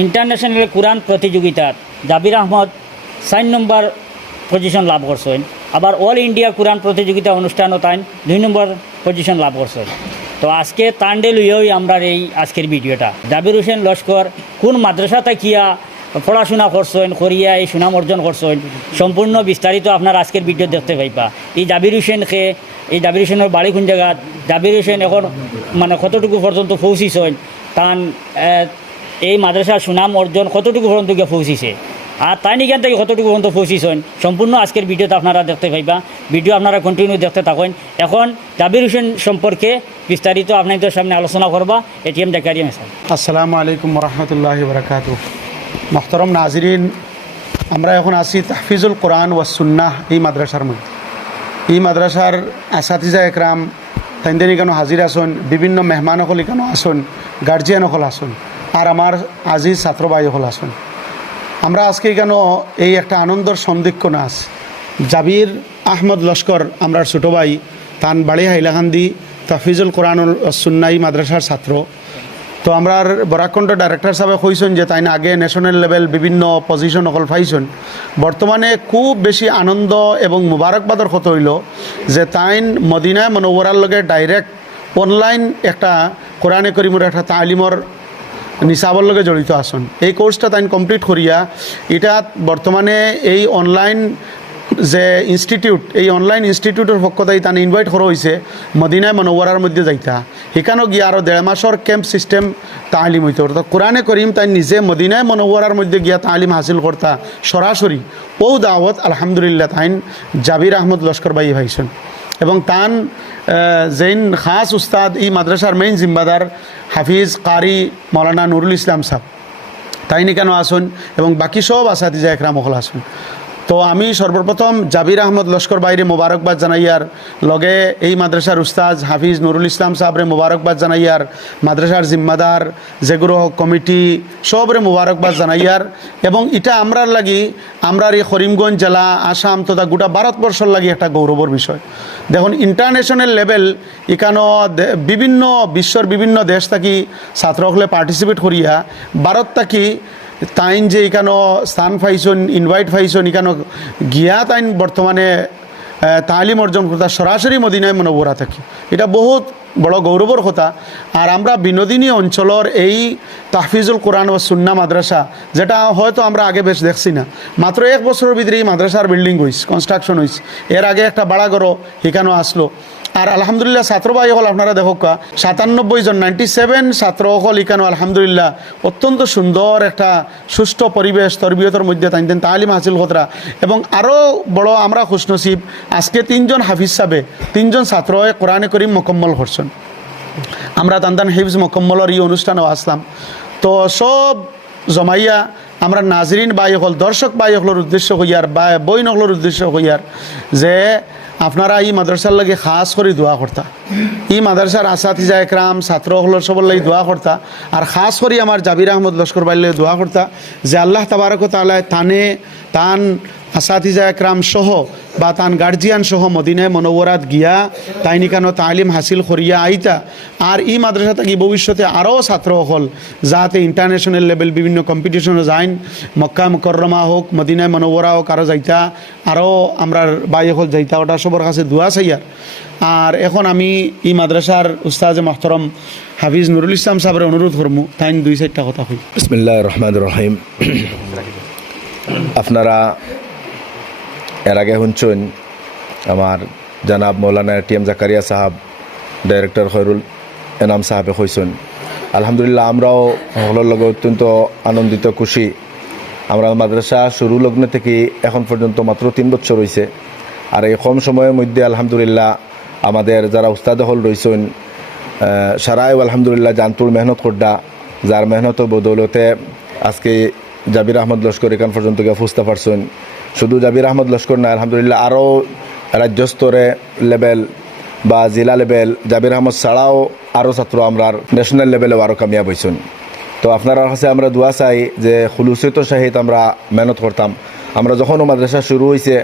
International কোরআন প্রতিযোগিতাত জাবির আহমদ 4 নম্বর position লাভ করছেন। আবার all India কোরআন প্রতিযোগিতা অনুষ্ঠানও তাই 2 নম্বর পজিশন লাভ করছেন। তো আজকে তান্ডে লইয়াই আমরা এই আজকের ভিডিওটা জাবির হোসেন লস্কর কোন মাদ্রাসা থাকিয়া পড়াশোনা করছেন করিয়া এই সুনাম অর্জন করছেন সম্পূর্ণ বিস্তারিত আপনার আজকের ভিডিও দেখতে পাইবা। এই জাবির হোসেনকে এই জাবির হোসেনের বাড়ি কোন জায়গা, জাবির হোসেন এখন মানে কতটুকু পর্যন্ত পৌঁছিছেন, তান এই মাদ্রাসার সুনাম অর্জন কতটুকু পর্যন্ত গিয়ে পৌঁছিছে আর তাই নিকান থেকে কতটুকু পর্যন্ত পৌঁছিছেন সম্পূর্ণ আজকের ভিডিওতে আপনারা দেখতে পাইবা। ভিডিও আপনারা কন্টিনিউ দেখতে থাকেন। এখন জাবির হোসেন সম্পর্কে বিস্তারিত আপনাদের সামনে আলোচনা করবা এটিএম জাকারিয়া মেসাল। আসসালামু আলাইকুম রহমতুল্লাহি বারাকাতুহু। মোহতরম নাজরিন, আমরা এখন আছি তাহফিজুল কোরআন ওয়া সুন্নাহ এই মাদ্রাসার মধ্যে। এই মাদ্রাসার আসাতিজা একরাম তাইদের এখানে হাজির আসুন, বিভিন্ন মেহমান হল এখানে আসুন, গার্জিয়ান হল আসুন, আর আমার আজিজ ছাত্র ভাই হল আসুন। আমরা আজকে এখানে এই একটা আনন্দর সন্দিক্ষণ আছে। জাবির আহমদ লস্কর আমরা ছোটো ভাই, তান বাড়ি হাইলাকান্দি তাহফিজুল কোরআন সুন্নাহ মাদ্রাসার ছাত্র। তো আমরা বরাকণ্ঠ ডাইরেক্টর সাহেব কইছেন যে তাই আগে ন্যাশনাল লেভেল বিভিন্ন পজিশন অকল পাইছেন। বর্তমানে খুব বেশি আনন্দ এবং মুবারকবাদর কথা হইল যে তাইন মদিনা মনোবরার লগে ডাইরেক্ট অনলাইন একটা কোরআনে করিমের একটা তালিমর নিসাবর লগে জড়িত আসন। এই কোর্সটা তাইন কমপ্লিট করিয়া এটা বর্তমানে এই অনলাইন যে ইনস্টিটিউট, এই অনলাইন ইনস্টিটিউটের পক্ষ থেকে তানে ইনভাইট করা হয়েছে মদিনায় মনোবরার মধ্যে যাইতা। সেখানেও গিয়ে আরও 1.5 মাসের ক্যাম্প সিস্টেম তালিম হইতে তো কোরআনে করিম তাই নিজে মদিনায় মনোবরার মধ্যে গিয়া তালিম হাসিল করতা সরাসরি। ও দাওয়াত আলহামদুলিল্লাহ তাইন জাবির আহমদ লস্কর ভাই ভাইছেন এবং তান জৈন খাস উস্তাদ এই মাদ্রাসার মেইন জিম্বাদার হাফিজ কারি মৌলানা নুরুল ইসলাম সাহেব তাই কেন আসুন এবং বাকি সব আসাতিজা একরাম হল আসুন। তো আমি সর্বপ্রথম জাবির আহমদ লস্কর বাইরে মোবারকবাদ জানাইয়ার লগে এই মাদ্রাসার উস্তাদ হাফিজ নুরুল ইসলাম সাহেবরে মোবারকবাদ জানাইয়ার, মাদ্রাসার জিম্মাদার যেগুলো কমিটি সবরে মোবারকবাদ জানাইয়ার। এবং এটা আমরার লাগি আমরার এই করিমগঞ্জ জেলা আসাম তথা গোটা ভারতবর্ষর লাগি একটা গৌরবর বিষয়। দেখুন ইন্টারন্যাশনাল লেভেল এখানো বিভিন্ন বিশ্বর বিভিন্ন দেশ থাকি ছাত্রসকলে পার্টিসিপেট করিয়া ভারত থাকি তাইন যে এখানো স্থান পাইছেন, ইনভাইট পাইছেন, এখানো গিয়া তাইন বর্তমানে তালিম অর্জন করতা সরাসরি মদিনায় মনোবরা থাকি। এটা বহুত বড় গৌরবর কথা। আর আমরা বিনোদিনী অঞ্চলের এই তাহফিজুল কোরআন ও সুন্নাহ মাদ্রাসা, যেটা হয়তো আমরা আগে বেশ দেখছি না, মাত্র 1 বছরের ভিতরে এই মাদ্রাসার বিল্ডিং হয়েছে, কনস্ট্রাকশন হয়েছে। এর আগে একটা বাড়াঘরও এখানেও আসলো। আর আলহামদুলিল্লাহ ছাত্র ভাই হল আপনারা দেখো 97 জন 97 ছাত্র হল এখানে আলহামদুলিল্লাহ অত্যন্ত সুন্দর একটা সুষ্ঠু পরিবেশ তরবিয়তের মধ্যে তাইন তালিম হাসিল কতরা। এবং আরও বড় আমরা খুশনসিব আজকে 3 জন হাফিজ সাহেবে 3 জন ছাত্র কোরআনে করিম মোকাম্মল করছেন। আমরা তান হিফজ মোকাম্মলের এই অনুষ্ঠানেও আসলাম। তো সব জমাইয়া আমরা নাজরিন বাই হল দর্শক বাই হলের উদ্দেশ্য হইয়ার বা বই নকলের উদ্দেশ্য হইয়ার যে আপনারা এই মাদ্রাসার লাগে খাস করে দোয়া করতা, এই মাদ্রাসার আসাতিজা একরাম ছাত্র হলের সবর লাগে দোয়া করতা। আর খাস করে আমার জাবির আহমদ লস্কর ভাইয়ের লাগে দোয়া করতা যে আল্লাহ তাবারক তাআলা তান আসাতিজা একরাম সহ বা তান গার্জিয়ান সহ মদিনায় মনোবরাত গিয়া তাইনি কেন তালিম হাসিল করিয়া আইতা। আর এই মাদ্রাসা থেকে ভবিষ্যতে আরও ছাত্র হল যাতে ইন্টারন্যাশনাল লেভেল বিভিন্ন কম্পিটিশনে যাইন, মক্কা মুকররমা হোক, মদিনায় মনোবরা হোক, আরও যাইতা, আরও আমরা বাই হল যাইতা, ওটা সবার কাছে দোয়া চাইয়ার। আর এখন আমি এই মাদ্রাসার উস্তাদ মোহতরম হাফিজ নুরুল ইসলাম সাহেবের অনুরোধ করমু তাইন 2-4টা কথা কই। বিসমিল্লাহির রহমানির রহিম। আপনারা এর আগে শুনছেন আমার জনাব মৌলানা এটিএম জাকারিয়া সাহাব, ডাইরেক্টর খৈরুল এনাম সাহেবে কইছেন। আলহামদুলিল্লাহ আমরাও সকলের লগে অত্যন্ত আনন্দিত খুশি। আমরা মাদ্রাসা শুরু লগ্ন থেকে এখন পর্যন্ত মাত্র 3 বছর হয়েছে। আর এই কম সময়ের মধ্যে আলহামদুলিল্লাহ আমাদের যারা উস্তাদ হল রয়েছেন সারাই আলহামদুলিল্লাহ জানতুল মেহনত করডা, যার মেহনতের বদৌলতে আজকে জাবির আহমদ লস্কর এখান পর্যন্ত গিয়ে ফুসতে পারছেন। শুধু জাবির আহমদ লস্কর না, আলহামদুলিল্লাহ আরও রাজ্যস্তরে লেভেল বা জেলা লেভেল জাবির আহমদ ছাড়াও আরও ছাত্র আমরা ন্যাশনাল লেভেলেও আরও কামিয়াব হয়েছেন। তো আপনার কাছে আমরা দোয়া চাই যে খুলুসিত সাহিত আমরা মেহনত করতাম। আমরা যখনও মাদ্রাসা শুরু হয়েছে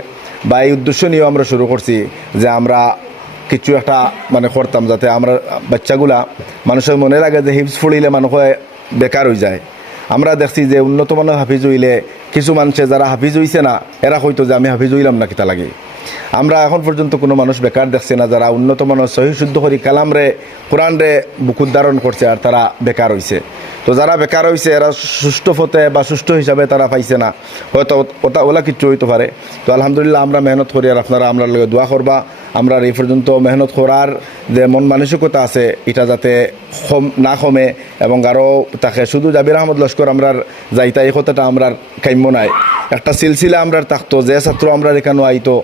বা এই উদ্দেশ্য নিয়েও আমরা শুরু করছি যে আমরা কিছু একটা মানে করতাম যাতে আমরা বাচ্চাগুলা মানুষের মনে লাগে যে হিপস ফুড়িলে মানুষ বেকার হয়ে যায়, আমরা দেখছি যে উন্নত মানের হাফিজ হইলে কিছু মানুষে যারা হাফিজ হইছে না এরা হয়তো যে আমি হাফিজ হইলাম না কিতা লাগে। আমরা এখন পর্যন্ত কোনো মানুষ বেকার দেখছি না যারা উন্নত মানের সহি শুদ্ধ করি কালাম রে কোরআন রে বুক উদ্ধারণ করছে আর তারা বেকার হইছে। তো যারা বেকার হইছে এরা সুষ্ঠু ফতে বা সুষ্ঠু হিসাবে তারা পাইছে না, হয়তো ওলা কিচ্ছু হইতে পারে। তো আলহামদুলিল্লাহ আমরা মেহনত করি আর আপনারা আমরা লগে দোয়া করবা আমরা এই পর্যন্ত মেহনত করার যে মন মানসিকতা আছে এটা যাতে না কমে এবং আরও তাকে শুধু জাবির আহমদ লস্কর আমরার যাইতা এই কথাটা আমরার কাম্য নাই। একটা সিলসিলা আমরার থাকতো যে ছাত্র আমরা এখানে আইতো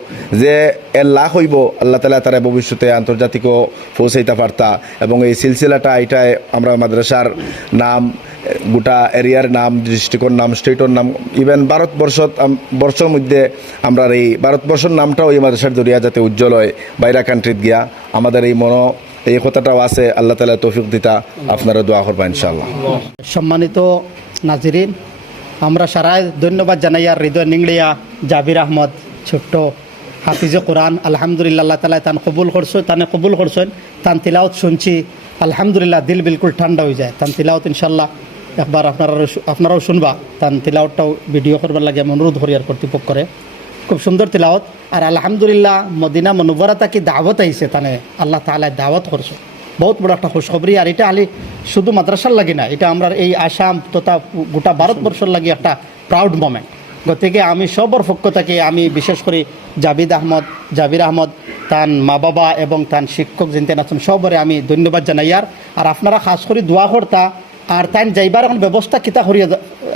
যে এর লাখ হইব আল্লাহ তালা তারা ভবিষ্যতে আন্তর্জাতিকও পৌঁছাইতে পারতা এবং এই সিলসিলাটা এটাই আমরা মাদ্রাসার নাম গোটা এরিয়ার নাম ডিস্ট্রিক্টর নাম স্টেটর নাম ইভেন ভারতবর্ষের মধ্যে আমরা এই ভারতবর্ষের নামটাও এই মাদ্রাসার জরিয়া যাতে উজ্জ্বল হয় বাইরা কান্ট্রিত গিয়া আমাদের এই কথাটাও আছে। আল্লাহ তালা তৌফিক দিতা আপনারা দোয়া করবা ইনশাআল্লাহ। সম্মানিত নাজিরিন, আমরা সারাই ধন্যবাদ জানাই আর হৃদয় নিংড়িয়া জাবির আহমদ ছোট্ট হাফিজে কোরআন আলহামদুলিল্লাহ আল্লাহ তালা তান কবুল করছো তানে কবুল করছেন তান তিলাওত শুনছি আলহামদুলিল্লাহ দিল বিলকুল ঠান্ডা হয়ে যায়। তান তিলাওত ইনশাল্লাহ একবার আপনারাও শুনবা। তান তিলাওতটাও ভিডিও করবার লাগে আমি অনুরোধ করি আর কর্তৃপক্ষরে খুব সুন্দর তিলাওত। আর আলহামদুলিল্লাহ মদিনা মনুবরা তাকে দাওয়াত আইছে তানে আল্লাহ তাআলা দাওয়াত করছে বহুত বড় একটা খুশখবরি। আর এটা আলি শুধু মাদ্রাসার লাগে না, এটা আমরা এই আসাম তথা গোটা ভারতবর্ষের লাগে একটা প্রাউড মোমেন্ট। গতিকে আমি সবর পক্ষ থেকে আমি বিশেষ করে জাবির আহমদ তান মা বাবা এবং তান শিক্ষক জিনতেন আছেন সবরে আমি ধন্যবাদ জানাই। আর আপনারা খাস করে দোয়া করতা আর তাই যাইবার এখন ব্যবস্থা কিতা করিয়া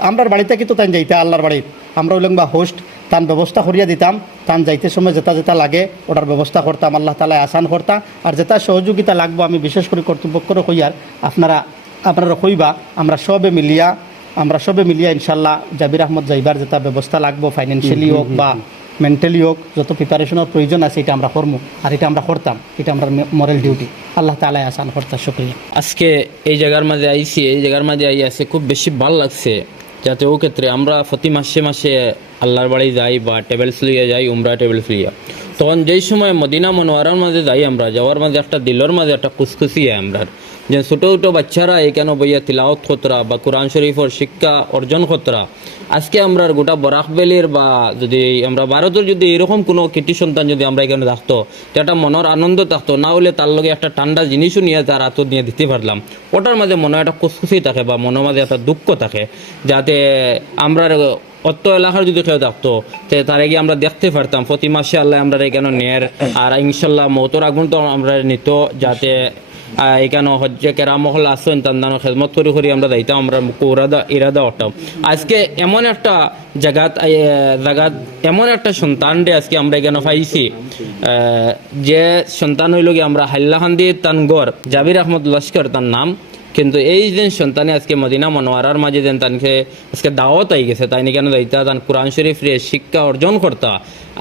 আমরার বাড়িতে কিন্তু তাই যাইতে আল্লাহর বাড়ির আমরা হইলাম বা হোস্ট তান ব্যবস্থা করিয়া দিতাম। তান যাইতে সময় যেটা লাগে ওটার ব্যবস্থা করতাম, আল্লাহ তালা আসান করতাম। আর যেটা সহযোগিতা লাগবো আমি বিশেষ করে কর্তৃপক্ষরও কইয়ার আপনারা কইবা আমরা সবে মিলিয়া ইনশাল্লাহ জাবির আহমদ যাইবার যেটা ব্যবস্থা লাগবো ফাইন্যান্সিয়ালি হোক বা মেন্টালি হোক যত প্রিপারেশনের প্রয়োজন আছে এটা আমরা করবো আর এটা আমরা করতাম, এটা আমরা মরাল ডিউটি। আল্লাহ তাআলা আসান করতাম। শুকরিয়া। আজকে এই জায়গার মাঝে আইছি, এই জায়গার মাঝে আই আছে খুব বেশি ভাল লাগছে যাতে ও ক্ষেত্রে আমরা প্রতি মাসে আল্লাহর বাড়ি যাই বা টেবিলস লইয়া যাই উমরা টেবিলস লইয়া, তখন যেই সময় মদিনা মনোয়ারার মাঝে যাই আমরা যাওয়ার মাঝে একটা দিলের মাঝে একটা খুশখুশি হয় আমরা যে ছোটো ছোটো বাচ্চারা এখানে বইয়া তিলাওয়াত খতরা বা কোরআন শরীফের শিক্ষা অর্জন খতরা। আজকে আমরা গোটা বরাকবেলির বা যদি আমরা ভারতের যদি এরকম কোনো কৃতি সন্তান যদি আমরা এখানে থাকতো তো একটা মনের আনন্দ থাকতো, না হলে তার লগে একটা ঠান্ডা জিনিসও নিয়ে তার হাতত নিয়ে দিতে পারলাম। ওটার মাঝে মনে একটা খুশখুশি থাকে বা মনের মাঝে একটা দুঃখ থাকে যাতে আমরা অত এলাকার যদি কেউ থাকতো তার আগে আমরা দেখতে পারতাম প্রতি মাসে আল্লাহ আমরা এখানে নেয়ার আর ইনশাল্লাহ মৌতর আগুন তো আমরা নিত যাতে এখানে হজ্জে কেরামহল আসেন তার খেদমত করি আমরা যাইতাম আমরা ইরাদা অটাম। আজকে এমন একটা জায়গাত এমন একটা সন্তান রে আজকে আমরা এখানে পাইছি যে সন্তান হইল গিয়ে আমরা হাইল্লাখান্দি তান গড় জাবির আহমদ লস্কর তার নাম, কিন্তু এই যে সন্তানে আজকে মদিনা মনোয়ারার মাঝে যেন তানকে আজকে দাওয়াত আই গেছে তাই কেন যাইতা তান কোরআন শরীফ রে শিক্ষা অর্জন করতা।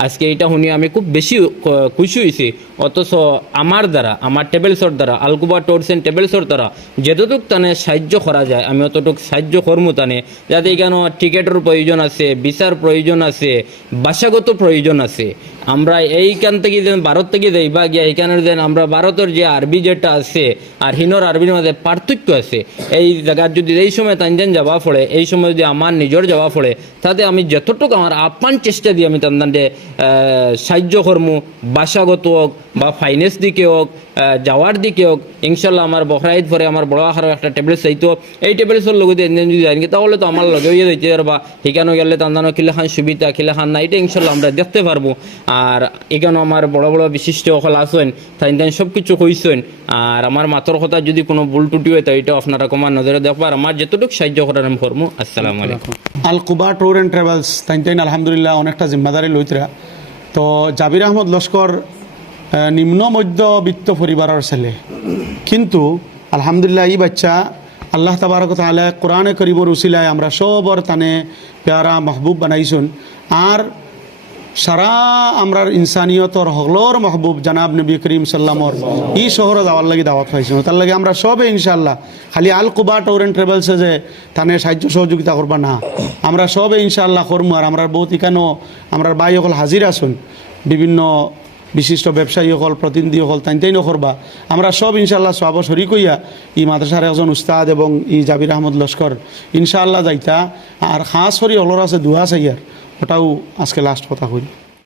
আজকে এটা শুনি আমি খুব বেশি খুশি হয়েছি। অথচ আমার দ্বারা আমার টেবিলসর দ্বারা আলকুবা টুরস এন্ড টেবিলসর দ্বারা যতটুক তানে সাহায্য করা যায় আমি অতটুক সাহায্য করবো তানে, যাতে এখানে টিকেটের প্রয়োজন আছে, ভিসার প্রয়োজন আছে, ভাষাগত প্রয়োজন আছে। আমরা এইখান থেকে যেন ভারত থেকে যাইবা গিয়া এইখানের যেন আমরা ভারতের যে আরবি যেটা আছে আর হিনোর আরবির মধ্যে পার্থক্য আছে, এই জায়গার যদি এই সময় তানজান যাওয়া পড়ে এই সময় যদি আমার নিজের যাওয়া পড়ে তাতে আমি যতটুকু আমার আপ্রাণ চেষ্টা দিই আমি তানজানকে সাহায্য করবো, ভাষাগত হোক বা ফাইন্যান্স দিকে হোক যাওয়ার দিকে হোক। ইনশাল্লাহ আমার বখরাইদ পরে আমার বড় আকারের একটা টেবিলস চাইতো, এই টেবিলসের লগে যদি যায়নি তাহলে তো আমার লগে হয়ে যাইতে পারবা। সেখানে গেলে তান্দানো খিলাখান সুবিধা খিলাখান না এটা ইনশাল্লাহ আমরা দেখতে পারবো। আর এখানে আমার বড় বড় বিশিষ্ট সকল আসেন তাই সব কিছু কইছেন। আর আমার মাতর কথা যদি কোনো ভুল টুটি হয় তো এটা আপনারা কমার নজরে দেখবার আমার যতটুকু সাহায্য করার আমি করবো। আসসালামু আলাইকুম। আলকুবা ট্যুর অ্যান্ড ট্রাভেলস তাই আলহামদুলিল্লাহ অনেকটা জিম্মাদারি লইতরা। তো জাবির আহমদ লস্কর নিম্ন মধ্যবিত্ত পরিবারের ছেলে, কিন্তু আলহামদুলিল্লাহ এই বাচ্চা আল্লাহ তাবারক ওয়া তাআলা কোরআনে করিমর উসিলায় আমরা সবর তানে প্যারা মাহবুব বানাইছুন। আর সারা আমরার ইনসানিয়তর হগলর মাহবুব জানাব নবী করিম সাল্লামর এই শহরে যাওয়ার লাগে দাওয়াত পাইছি। তার লাগে আমরা সবে ইনশাল্লাহ খালি আলকুবা ট্যুর অ্যান্ড ট্রাভেলসে যে তানে সাহায্য সহযোগিতা করবা না, আমরা সবে ইনশাল্লাহ করবো। আর আমরা বহুত ইকানো আমরা ভাই সকল হাজির আসুন বিভিন্ন বিশিষ্ট ব্যবসায়ী হল প্রতিনিধি হল তাই নকরবা আমরা সব ইনশাল্লাহ সব শরিক হইয়া ই মাদ্রাসার একজন উস্তাদ এবং ই জাবির আহমদ লস্কর ইনশাআল্লাহ যাইতা আর খাস করি হলর আছে দুয়া চাইয়ার ওটাও আজকে লাস্ট কথা করি